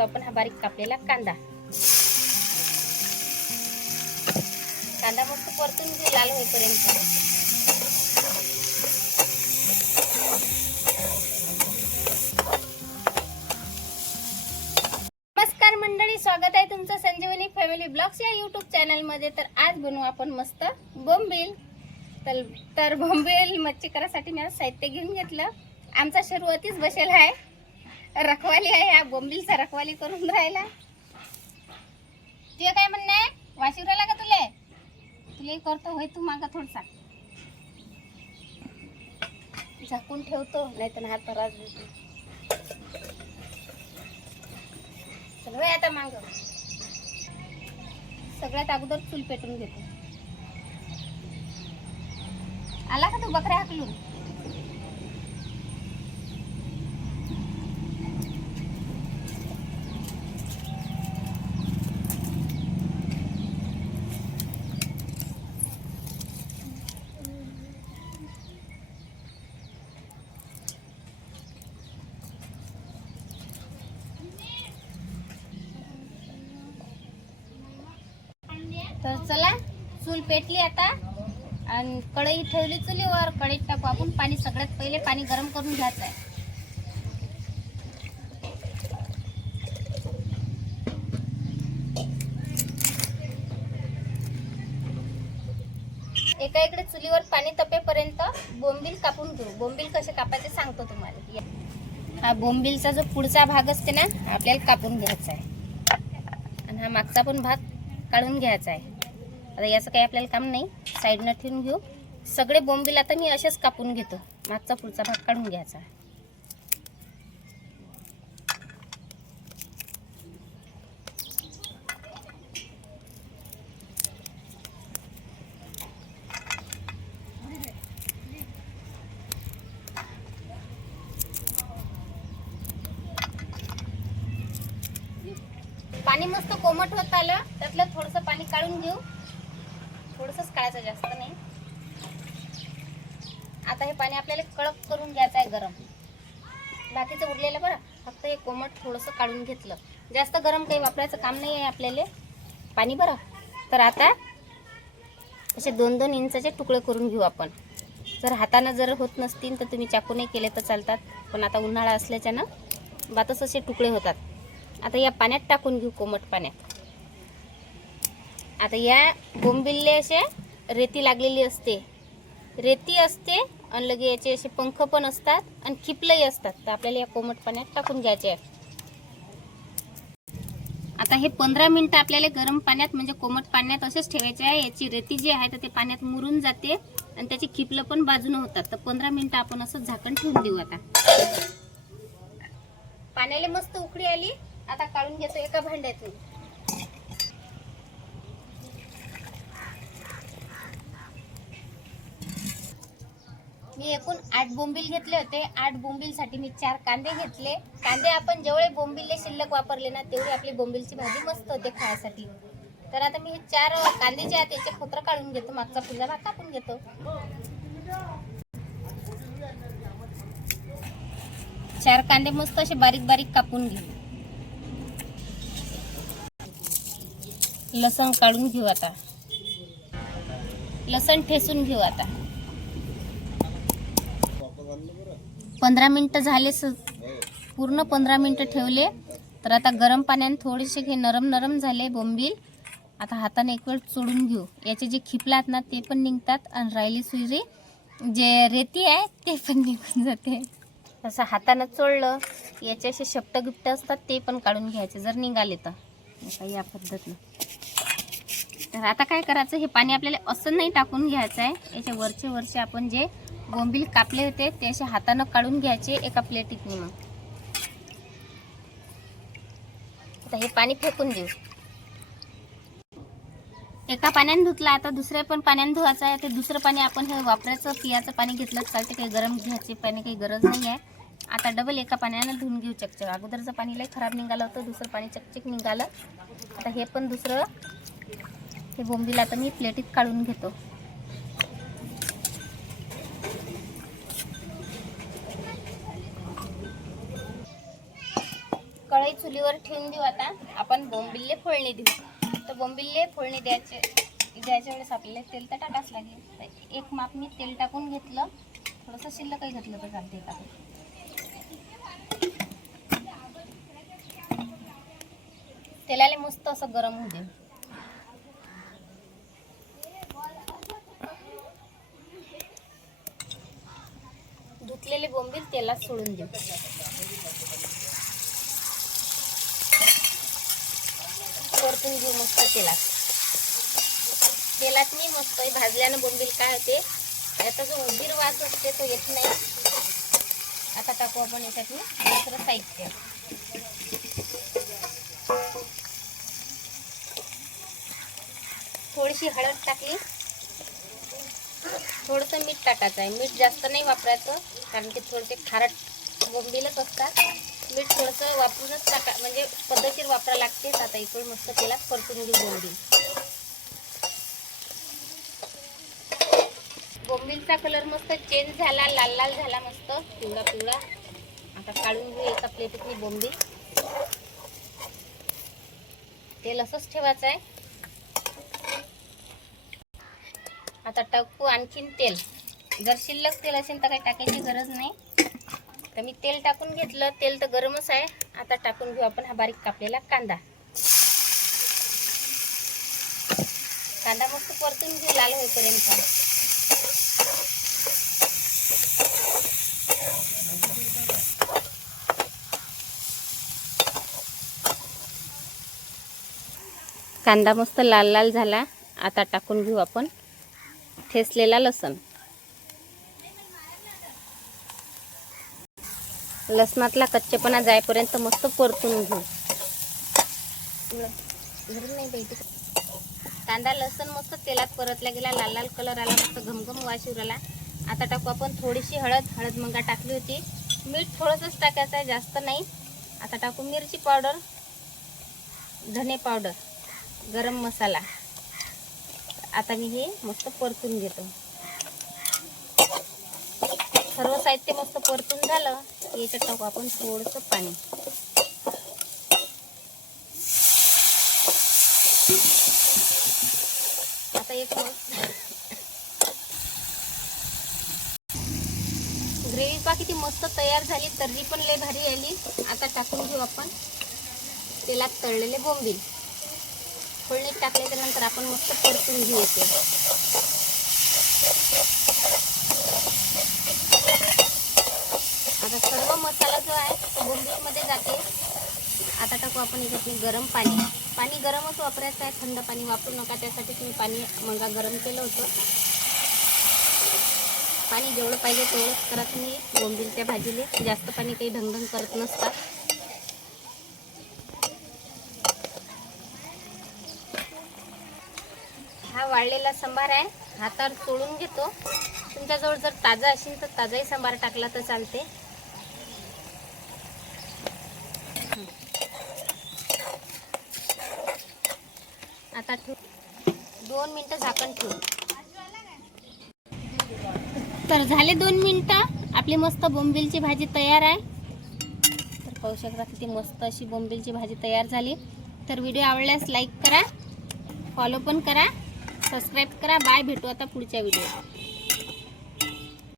आपण हा बारीक कापलेला कांदा. कांदा मस्त परतून घेऊ लाल होईपर्यंत. नमस्कार मंडळी, स्वागत आहे तुमचं संजीवनी फॅमिली ब्लॉग्स या यूट्यूब चॅनल मध्ये. तर आज बनवू आपण मस्त बोंबील. तर बोंबील मच्छी करायसाठी मी साहित्य घेऊन घेतलं. आमचा सुरुवातीच बसेल आहे, रखवाली आहे. या बोंबीलचा रखवाली करून राहिला. तुझं काय म्हणणं आहे? वाशिव राहिला का तुले? तुले करतो होय, तू मागा थोडसा झाकून ठेवतो, नाही तर हात त्रास देतो. चल आता माग. सगळ्यात अगोदर चूल पेटून घेतो. आला का तू बकऱ्या हाकलून? तर चला, चूल पेटली आता आणि कढई ठेवली चुलीवर. कढईत टाकू आपण पाणी. सगळ्यात पहिले पाणी गरम करून घ्यायचं आहे. एका इकडे चुलीवर पाणी तपेपर्यंत बोंबील कापून घेऊ. बोंबील कसे कापायचे सांगतो तुम्हाला. हा बोंबीलचा जो पुढचा भाग असते ना, आपल्याला कापून घ्यायचा आहे. आणि हा मागचा पण भाग काढून घ्यायचा आहे. आता याचं काही आपल्याला काम नाही, साईडनं ठेवून घेऊ. सगळे बोंबील आता मी असेच कापून घेतो. मागचा पुढचा भाग काढून घ्यायचा. पाणी मस्त कोमट होत आलं, त्यातलं थोडंसं पाणी काढून घेऊ. थोडंसंच काढायचं, जास्त नाही. आता हे पाणी आपल्याला कडक करून घ्यायचं आहे, गरम. बाकीचं उरलेलं बरं, फक्त हे कोमट थोडंसं काढून घेतलं. जास्त गरम काही वापरायचं काम नाही आहे आपल्याला पाणी, बरं. तर आता असे 2-2 इंचाचे तुकडे करून घेऊ आपण. जर हातानं जर होत नसतील तर तुम्ही चाकूने केले तर चालतात, पण आता उन्हाळा असल्याच्यानं बातच असे तुकडे होतात. आता या पाण्यात टाकून घेऊ, कोमट पाण्यात. आता या बोंबिलले असे रेती लागलेली असते, रेती असते आणि लगे याचे असे पंख पण असतात आणि खिपलंही असतात. तर आपल्याला या कोमट पाण्यात टाकून घ्यायचे आहे. आता हे 15 मिनिटं आपल्याला गरम पाण्यात म्हणजे कोमट पाण्यात असेच ठेवायचे आहे. याची रेती जी आहे तर ते पाण्यात मुरून जाते आणि त्याची खिपलं पण बाजूनं होतात. तर 15 मिनिटं आपण असं झाकण ठेवून देऊ. आता पाण्याला मस्त उकळी आली. आता काढून घेतो एका भांड्यातून. मी एकूण 8 बोंबील घेतले होते. 8 बोंबीलसाठी मी 4 कांदे घेतले. कांदे आपण जेवढे बोंबिलले शिल्लक वापरले ना, तेवढी आपली बोंबीलची भाजी मस्त होते खाण्यासाठी. तर आता मी हे 4 कांदे जे आहेत त्याचे खोत्र काढून घेतो. मागचा पुढचा भाग कापून घेतो. 4 कांदे मस्त असे बारीक बारीक कापून घेऊ. लसण काढून घेऊ. आता लसण ठेचून घेऊ. आता 15 मिनिटं झाले, पूर्ण 15 मिनिटं ठेवले. तर आता गरम पाण्याने थोडेसे हे नरम नरम झाले बोंबील. आता हाताने एक वेळ चोडून घेऊ. याचे जे खिपलात ना ते पण निघतात आणि राहिली सुरी जे रेती आहे ते पण निघून जाते. असं हाताने चोळलं, याचे असे शपट गिफ्ट असतात ते पण काढून घ्यायचे जर निघाले तर. या पद्धतीनं. तर आता काय करायचं, हे पाणी आपल्याला असं नाही टाकून घ्यायचं आहे. याच्या वरचे आपण जे बोंबील कापले होते ते असे हातानं काढून घ्यायचे एका प्लेटीत. मग आता हे पाणी फेकून देऊ. एका पाण्याने धुतलं, आता दुसऱ्या पण पाण्याने धुवायचं आहे. ते दुसरं पाणी आपण हे वापरायचं पियाचं पाणी घेतलं चालते, काही गरम घ्यायचे पाणी काही गरज नाही आहे. आता डबल एका पाण्यानं धुवून घेऊ चकचक. अगोदरचं पाणी लई खराब निघालं होतं, दुसरं पाणी चकचक निघालं. आता हे पण दुसरं हे बोंबील आता मी प्लेटीत काढून घेतो. कढई चुलीवर ठेवून देऊ. आता आपण बोंबिलले फोडणी देऊ. तर बोंबिलले फोडणी द्यायच्या वेळेस आपल्याला तेल तर टाकाच लागेल. तर एक माप मी तेल टाकून घेतलं. थोडंसं शिल्लकही घातलं तर चालते का. तेलाला मस्त असं गरम होऊ दे. धुतलेले बोंबील तेलात सोडून देऊ. परतून घेऊ मस्त तेलात मी मस्त भाजल्यानं बोंबील काय होते, याचा जो उंदीर वास असते तो येत नाही. आता टाकू आपण याच्यात दुसरं साहित्य. थोडीशी हळद टाकली. थोडंसं मीठ टाकायचं आहे. मीठ जास्त नाही वापरायचं कारण की थोडेसे खारट बोंबीलच असतात. मीठ थोडंसं वापरूनच टाका, म्हणजे पद्धतशीर वापरा लागते. आता इकडे मस्त तेलात परतून घेऊ बोंबील. बोंबीलचा कलर मस्त चेंज झाला, लाल लाल झाला, मस्त पिवळा पिवळा. आता काढून घेऊ एका प्लेटीत मी बोंबील. तेल असंच ठेवायचं आहे. आता टाकू आणखीन तेल. जर शिल्लक तेल असेल तर काही टाकायची गरज नाही. तर मी तेल टाकून घेतलं. तेल तर गरमच आहे. आता टाकून घेऊ आपण हा बारीक कापलेला कांदा. कांदा मस्त परतून घेऊ लाल होईपर्यंत. कांदा मस्त लाल लाल झाला. आता टाकून घेऊ आपण ठेचलेला लसण. लसणातला कच्चेपणा जाईपर्यंत मस्त परतून घेऊ. कांदा लसण मस्त तेलात परतला गेला, लाल लाल कलर आला, मस्त घमघम वास येऊ राहिला. आता टाकू आपण थोडीशी हळद मंगा टाकली होती. मीठ थोडंसंच टाकायचं आहे, जास्त नाही. आता टाकू मिरची पावडर, धने पावडर, गरम मसाला. आता मी हे मस्त परतून घेतो. सर्व साहित्य मस्त परतून झालं की याच्यात टाकू आपण थोडंसं पाणी. आता एक ग्रेव्ही पा किती मस्त तयार झाली, तर्री पण लय भारी आली. आता टाकून घेऊ आपण तेलात तळलेले बोंबील. फोडणीत टाकल्याच्या नंतर आपण मस्त परतून घेऊ येते. आता सर्व मसाला जो आहे तो बोंबीलमध्ये जाते. आता टाकू आपण याच्यात गरम पाणी. पाणी गरमच वापरायचं आहे, थंड पाणी वापरू नका. त्यासाठीच मी पाणी मंगा गरम केलं होतं. पाणी जेवढं पाहिजे तेवढंच करा तुम्ही बोंबीलच्या भाजीले. जास्त पाणी काही ढंगढंग करत नसतात. हा वाळलेला सांबार आहे, हातावर चोळून घेतो. तुमच्याजवळ जर ताजा असेल तर ताजाही सांबार टाकला तर चालते. आता 2 मिनिटं झाकण ठेवू. तर झाले 2 मिनिटं. आपली मस्त बोंबीलची भाजी तयार आहे. तर पाहू शकता किती मस्त अशी बोंबीलची भाजी तयार झाली. तर व्हिडिओ आवडल्यास लाईक करा, फॉलो पण करा, सबस्क्राईब करा. बाय, भेटू आता पुढच्या व्हिडिओ.